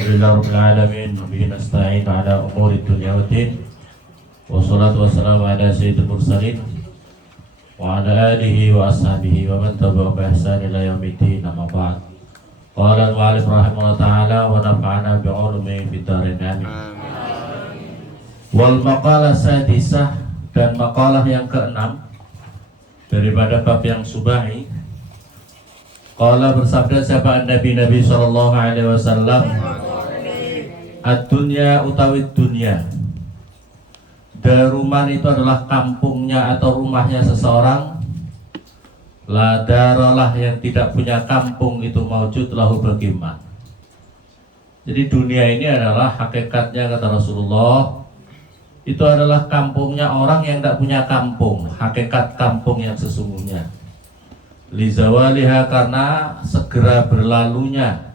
Alhamdulillahirabbil alamin wa bihi nasta'in ala umuri dunya waddin. Wassalatu wassalamu ala sayyidil mursalin wa ala alihi wa ashabihi wa man tabi'ahum bi ihsan ila yaumiddin. Amma ba'd. Qala al-mu'allif rahimahullah ta'ala wa nafa'ana bi'ulumihi fid dharain amin. Wal maqalah sadisah, dan maqalah yang keenam daripada bab yang subahi. Qala bersabda siapa Nabi sallallahu alaihi wasallam, ad-dunya utawi dunya, daruman itu adalah kampungnya atau rumahnya seseorang. La daralah, yang tidak punya kampung itu maujud lahu bagiman. Jadi dunia ini adalah hakikatnya, kata Rasulullah, itu adalah kampungnya orang yang tidak punya kampung. Hakikat kampung yang sesungguhnya lizawaliha, karena segera berlalunya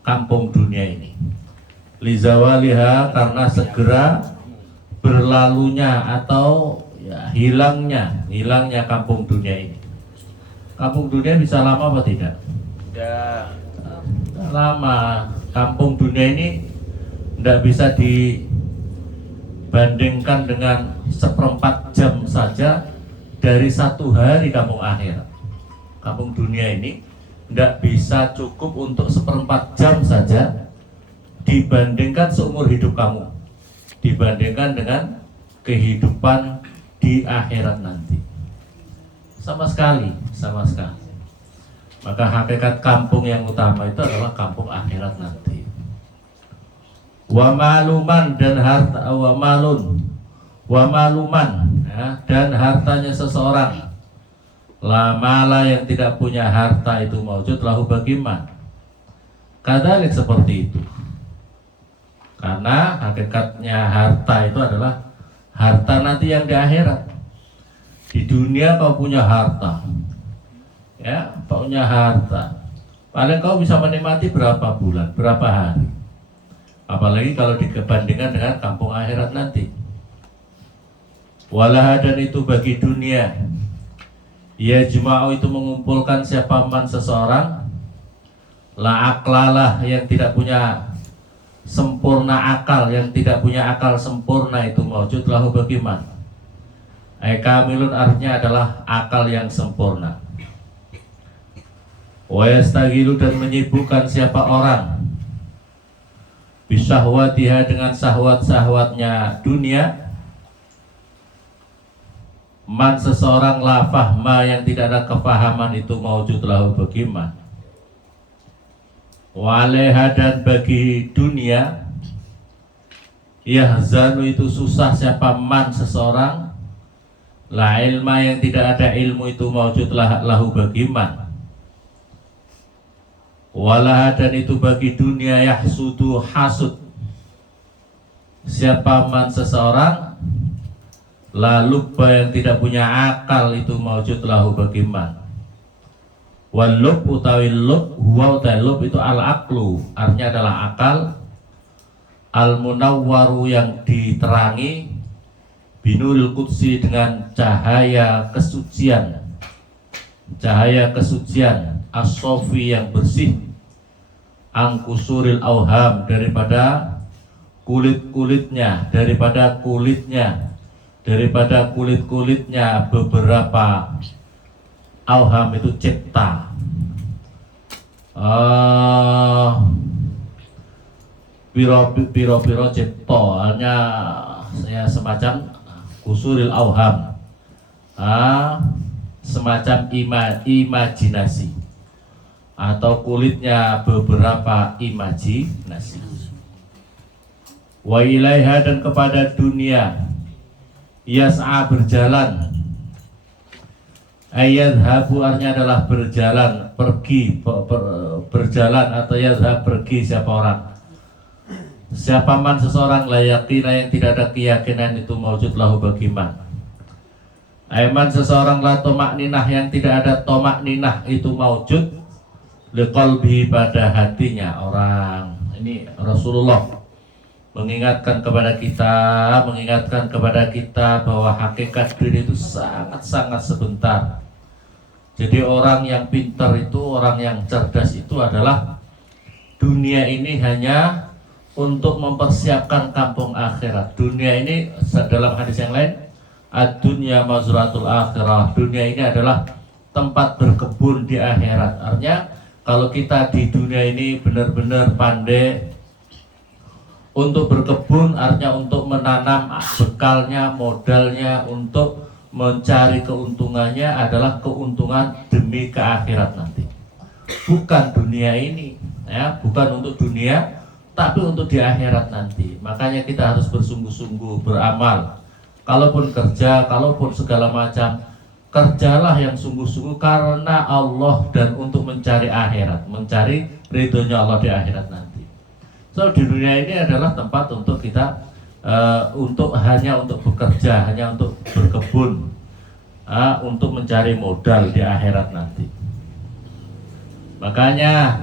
kampung dunia ini. Lizawaliha, karena segera berlalunya atau ya, hilangnya kampung dunia ini. Kampung dunia bisa lama apa tidak? Tidak lama. Kampung dunia ini tidak bisa dibandingkan dengan seperempat jam saja dari satu hari kampung akhirat. Kampung dunia ini tidak bisa cukup untuk seperempat jam saja dibandingkan seumur hidup kamu, dibandingkan dengan kehidupan di akhirat nanti. Sama sekali. Maka hakikat kampung yang utama itu adalah kampung akhirat nanti. Wa maluman, dan harta, wa maluman ya, dan hartanya seseorang. La mala, yang tidak punya harta itu maujud lahu bagiman. Kadalik seperti itu. Karena hakikatnya harta itu adalah harta nanti yang di akhirat. Di dunia kau punya harta, ya, punya harta. Paling kau bisa menikmati berapa bulan, berapa hari. Apalagi kalau dibandingkan dengan kampung akhirat nanti. Walah, dan itu bagi dunia. Ya juma'u, itu mengumpulkan siapa man seseorang. La aklalah, yang tidak punya sempurna akal, yang tidak punya akal sempurna itu maujud lahu bagiman. Kamilun, artinya adalah akal yang sempurna. Wa yastagilu, dan menyibukkan siapa orang bisahwatiha, dengan sahwat-sahwatnya dunia. Man, seseorang la fahma, yang tidak ada kefahaman itu maujud lahu bagiman. Waleha, dan bagi dunia. Yahzanu, itu susah siapa man seseorang. La ilma, yang tidak ada ilmu itu maujud lahu bagiman. Walaha, dan itu bagi dunia. Yahsudu, hasud siapa man seseorang. La lubba, yang tidak punya akal itu maujud lahu bagiman. Wal lub utawi lub, huwa utawi lub itu al aklu, artinya adalah akal. Al munawwaru, yang diterangi. Binuril qudsi, dengan cahaya kesucian. Cahaya kesucian. As-sofi, yang bersih. Angkusuril auham, daripada kulit-kulitnya, daripada kulit-kulitnya beberapa auham, itu cipta. Piro-piro cipta, hanya ya, semacam kusuril auham, semacam imajinasi, atau kulitnya beberapa imajinasi. Wa ilaiha, dan kepada dunia. Yas'a, berjalan. Yadhabu, artinya adalah berjalan, pergi, berjalan, atau yadhab, pergi siapa orang. Siapa man seseorang la yaqina, yang tidak ada keyakinan itu maujud lahu bagiman. Aiman, seseorang la tomakninah, yang tidak ada tomakninah itu maujud liqalbi, pada hatinya orang. Ini Rasulullah mengingatkan kepada kita bahwa hakikat dunia itu sangat-sangat sebentar. Jadi orang yang pintar itu, orang yang cerdas itu adalah dunia ini hanya untuk mempersiapkan kampung akhirat. Dunia ini dalam hadis yang lain, ad-dunya mazratul akhirah. Dunia ini adalah tempat berkebun di akhirat. Artinya kalau kita di dunia ini benar-benar pandai untuk berkebun, artinya untuk menanam bekalnya, modalnya, untuk mencari keuntungannya adalah keuntungan demi ke akhirat nanti. Bukan dunia ini, ya, bukan untuk dunia, tapi untuk di akhirat nanti. Makanya kita harus bersungguh-sungguh beramal. Kalaupun kerja, kalaupun segala macam, kerjalah yang sungguh-sungguh karena Allah dan untuk mencari akhirat, mencari ridhonya Allah di akhirat nanti. So di dunia ini adalah tempat untuk kita hanya untuk bekerja, hanya untuk berkebun, untuk mencari modal di akhirat nanti. Makanya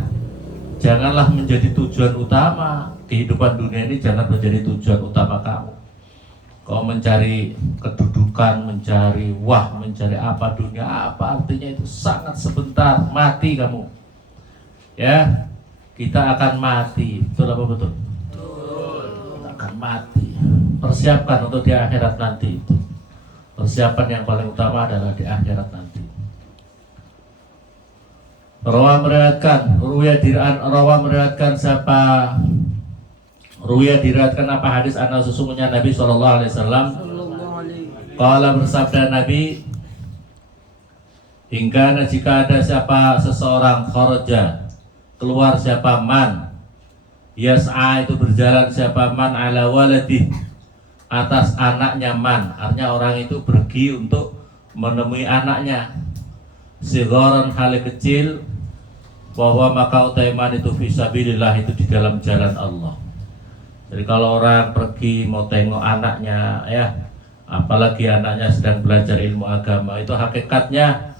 janganlah menjadi tujuan utama kehidupan dunia ini, jangan menjadi tujuan utama kamu. Kau mencari kedudukan, mencari mencari apa dunia, apa artinya itu sangat sebentar, mati kamu. Ya, kita akan mati, betul apa betul? Betul. Kita akan mati. Persiapkan untuk di akhirat nanti itu. Persiapan yang paling utama adalah di akhirat nanti. Rawa meriwayatkan siapa? Ruya diriwayatkan apa hadis anna sesungguhnya Nabi sallallahu alaihi wasallam qala bersabda Nabi, hingga jika ada siapa seseorang kharaja keluar siapa man yas'a itu berjalan siapa man ala waladih atas anaknya man, artinya orang itu pergi untuk menemui anaknya sigharan hal kecil, bahwa maka utaiman itu fisabilillah itu di dalam jalan Allah. Jadi kalau orang pergi mau tengok anaknya, ya, apalagi anaknya sedang belajar ilmu agama, itu hakikatnya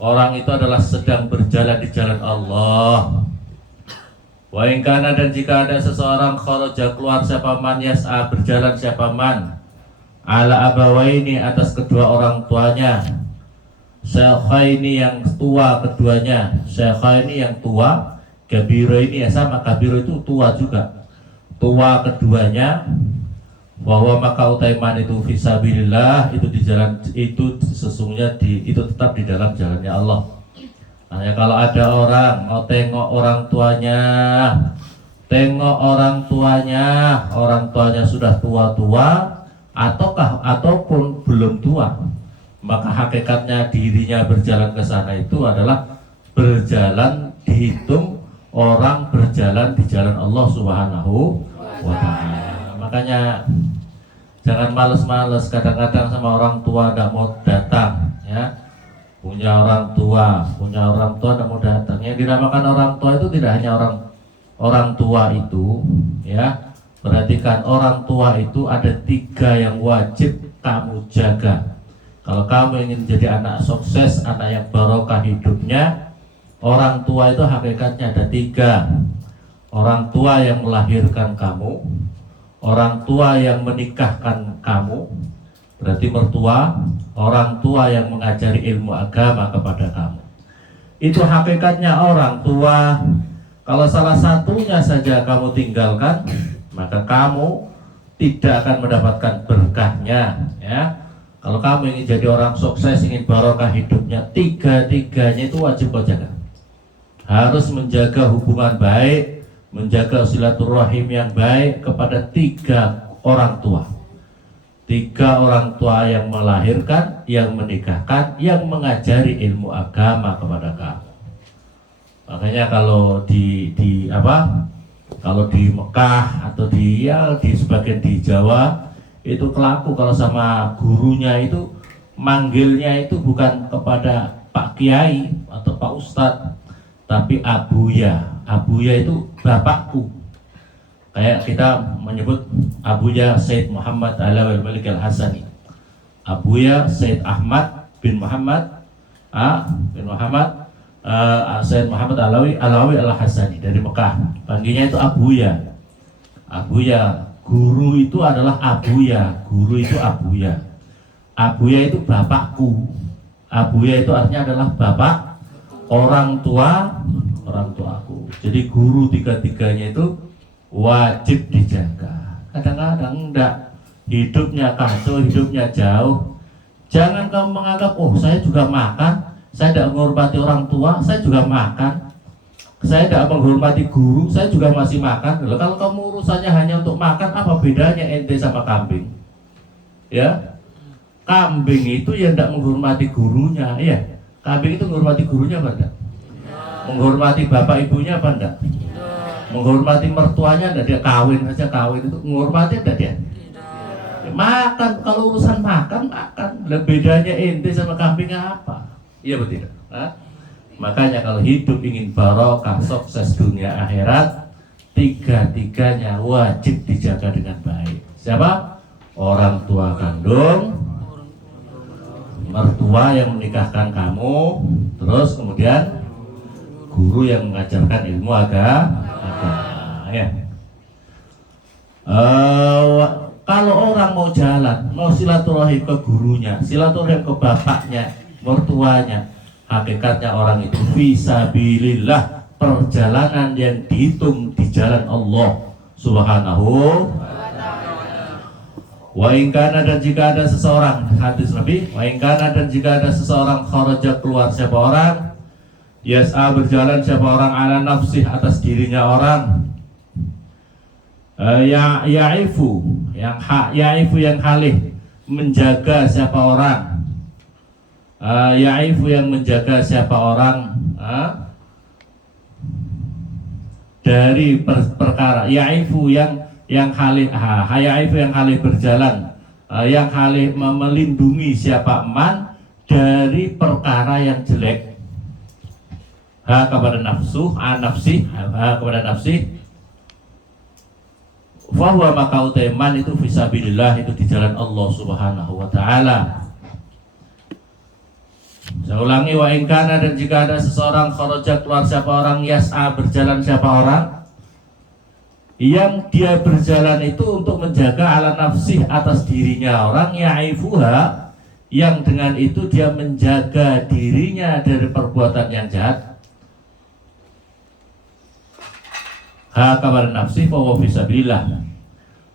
orang itu adalah sedang berjalan di jalan Allah. Wa in kana, dan jika ada seseorang kharaja keluar siapa man yas'a berjalan siapa man ala abawaini atas kedua orang tuanya, syekhaini yang tua keduanya, syekhaini yang tua, kabiro ini ya sama, kabiro itu tua juga, tua keduanya, bahwa maka utaiman itu fisabilillah itu di jalan itu sesungguhnya itu tetap di dalam jalannya Allah. Hanya kalau ada orang mau tengok orang tuanya sudah tua-tua ataupun belum tua, maka hakikatnya dirinya berjalan ke sana itu adalah berjalan, dihitung orang berjalan di jalan Allah Subhanahu wa ta'ala. Makanya jangan males-males kadang-kadang sama orang tua tidak mau datang, ya. Punya orang tua tidak mau datang. Yang dinamakan orang tua itu tidak hanya orang tua itu, ya. Perhatikan, orang tua itu ada 3 yang wajib kamu jaga. Kalau kamu ingin jadi anak sukses, anak yang barokah hidupnya, orang tua itu hakikatnya ada 3. Orang tua yang melahirkan kamu, orang tua yang menikahkan kamu, berarti mertua, orang tua yang mengajari ilmu agama kepada kamu. Itu hakikatnya orang tua. Kalau salah satunya saja kamu tinggalkan, maka kamu tidak akan mendapatkan berkahnya, ya. Kalau kamu ingin jadi orang sukses, ingin barokah hidupnya, 3-tiganya itu wajib kau jaga. Harus menjaga hubungan baik, menjaga silaturahim yang baik kepada 3 orang tua. 3 orang tua yang melahirkan, yang menikahkan, yang mengajari ilmu agama kepada kamu. Makanya kalau kalau di Mekah atau di sebagian di Jawa itu kelaku kalau sama gurunya itu manggilnya itu bukan kepada Pak Kiai atau Pak Ustadz, tapi Abuya. Abuya itu bapakku. Kayak kita menyebut Abuya Said Muhammad Alawi Al-Malik Al-Hasani. Abuya Said Ahmad bin Muhammad Said Muhammad Alawi Al-Hasani dari Mekah. Panggilnya itu Abuya. Abuya, guru itu adalah Abuya. Guru itu Abuya. Abuya itu bapakku. Abuya itu artinya adalah bapak, orang tuaku. Jadi guru 3-tiganya itu wajib dijaga. Kadang-kadang enggak, hidupnya kacau, hidupnya jauh. Jangan kamu menganggap, oh saya juga makan, saya tidak menghormati orang tua, saya juga makan, saya tidak menghormati guru, saya juga masih makan. Loh, kalau kamu urusannya hanya untuk makan, apa bedanya ente sama kambing? Ya, kambing itu yang tidak menghormati gurunya, ya. Kambing itu menghormati gurunya apa enggak? Menghormati bapak ibunya apa enggak? Menghormati mertuanya enggak? Dia kawin aja, kawin itu menghormati enggak dia? Makan, kalau urusan makan. Bedanya ente sama kambing apa? Iya betul. Makanya kalau hidup ingin barokah, sukses dunia akhirat, tiga-tiganya wajib dijaga dengan baik. Siapa? Orang tua kandung, mertua yang menikahkan kamu, terus kemudian guru yang mengajarkan ilmu agama. Ya. Kalau orang mau jalan, mau silaturahim ke gurunya, silaturahim ke bapaknya, mertuanya, hakikatnya orang itu fisabilillah, perjalanan yang dihitung di jalan Allah Subhanahu wa ingkana, dan jika ada seseorang, hadis Nabi, wa ingkana, dan jika ada seseorang kharaja, keluar siapa orang, yas'a, berjalan siapa orang, ala nafsih, atas dirinya orang, ya'ifu, ya'ifu yang halih, menjaga siapa orang, ya'ifu yang menjaga siapa orang dari perkara, ya'ifu yang halih, ya'ifu yang halih berjalan, yang halih melindungi siapa man dari perkara yang jelek, kepada nafsu, nafsi, kepada nafsi. Fahuwa, maka utaiman itu fisabilillah, itu di jalan Allah Subhanahu wa ta'ala. Saya ulangi, wa ingkana, dan jika ada seseorang kharaja, keluar siapa orang, yas'a, berjalan siapa orang, yang dia berjalan itu untuk menjaga ala nafsih, atas dirinya orang, ya'ifuha, yang dengan itu dia menjaga dirinya dari perbuatan yang jahat, kabar nafsi bahwa fisabilillah,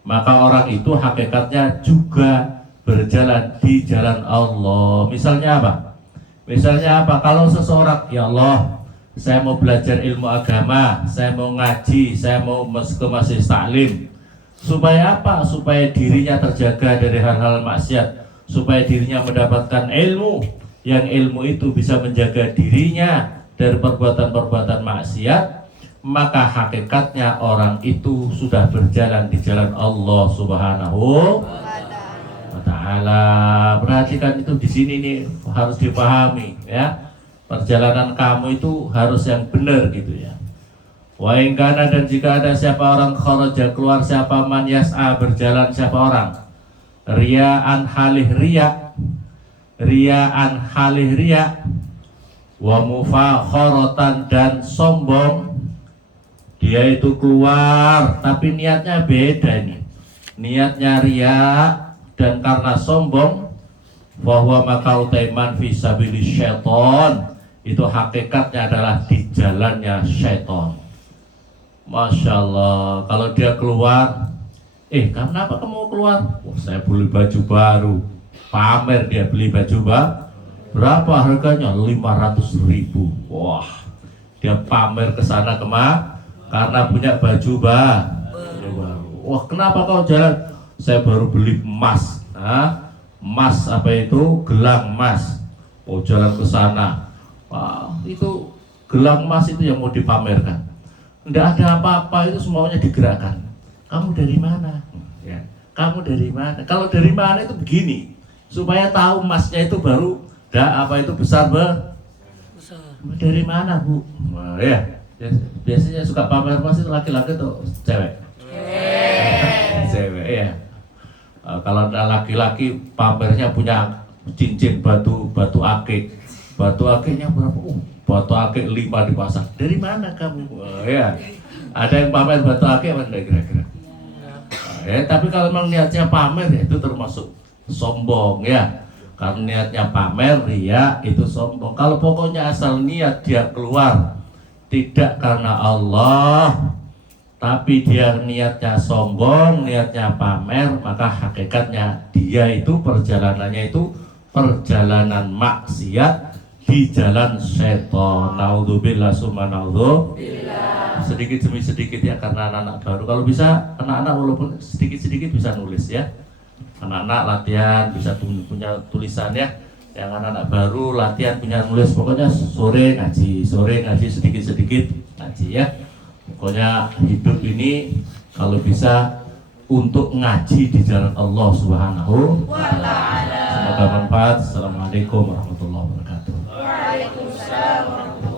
maka orang itu hakikatnya juga berjalan di jalan Allah. Misalnya apa? Kalau seseorang, ya Allah, saya mau belajar ilmu agama, saya mau ngaji, saya mau ke majelis taklim, supaya apa? Supaya dirinya terjaga dari hal-hal maksiat, supaya dirinya mendapatkan ilmu, yang ilmu itu bisa menjaga dirinya dari perbuatan-perbuatan maksiat. Maka hakikatnya orang itu sudah berjalan di jalan Allah Subhanahu wa ta'ala. Perhatikan itu di sini nih, harus dipahami ya. Perjalanan kamu itu harus yang benar gitu ya. Wa ingkana, dan jika ada siapa orang kharaja, keluar siapa man, yas'a, berjalan siapa orang, riya'an halih riya, riya'an halih riya, wa mufakharatan, dan sombong. Dia itu keluar tapi niatnya beda nih, niatnya riya dan karena sombong, bahwa maka utaiman fisabilis syaiton, itu hakikatnya adalah di jalannya syaiton. Masya Allah, kalau dia keluar, kenapa kamu keluar? Saya beli baju baru, pamer dia beli baju baru. Berapa harganya? 500.000. Wah, dia pamer ke sana kemari karena punya baju baru. Wah, kenapa kau jalan? Saya baru beli emas. Emas apa itu? Gelang emas. Oh, jalan ke sana. Wah, itu gelang emas itu yang mau dipamerkan. Tidak ada apa-apa, itu semuanya digerakkan. Kamu dari mana? Ya. Kamu dari mana? Kalau dari mana itu begini, supaya tahu emasnya itu baru besar dari mana, Bu? Nah, ya. Biasanya suka pamer emas itu laki-laki atau cewek? Cewek ya. Kalau ada laki-laki pamernya punya cincin batu akik. Batu akiknya berapa? Batu akik 5 dipasang. Dari mana kamu? Ya. Ada yang pamer batu akik apa enggak kira-kira? Tapi kalau memang niatnya pamer ya itu termasuk sombong ya. Karena niatnya pamer ya itu sombong. Kalau pokoknya asal niat dia keluar tidak karena Allah, tapi dia niatnya sombong, niatnya pamer, maka hakikatnya dia itu perjalanannya itu perjalanan maksiat di jalan setan. Naudzubillah summa naudzubillah. Sedikit demi sedikit ya, karena anak-anak baru. Kalau bisa anak-anak walaupun sedikit-sedikit bisa nulis ya. Anak-anak latihan bisa punya tulisan ya. Yang anak-anak baru latihan punya nulis, pokoknya sore ngaji sedikit-sedikit ngaji ya. Pokoknya hidup ini kalau bisa untuk ngaji di jalan Allah Subhanahu wa taala. Semoga bermanfaat. Assalamualaikum warahmatullahi wabarakatuh.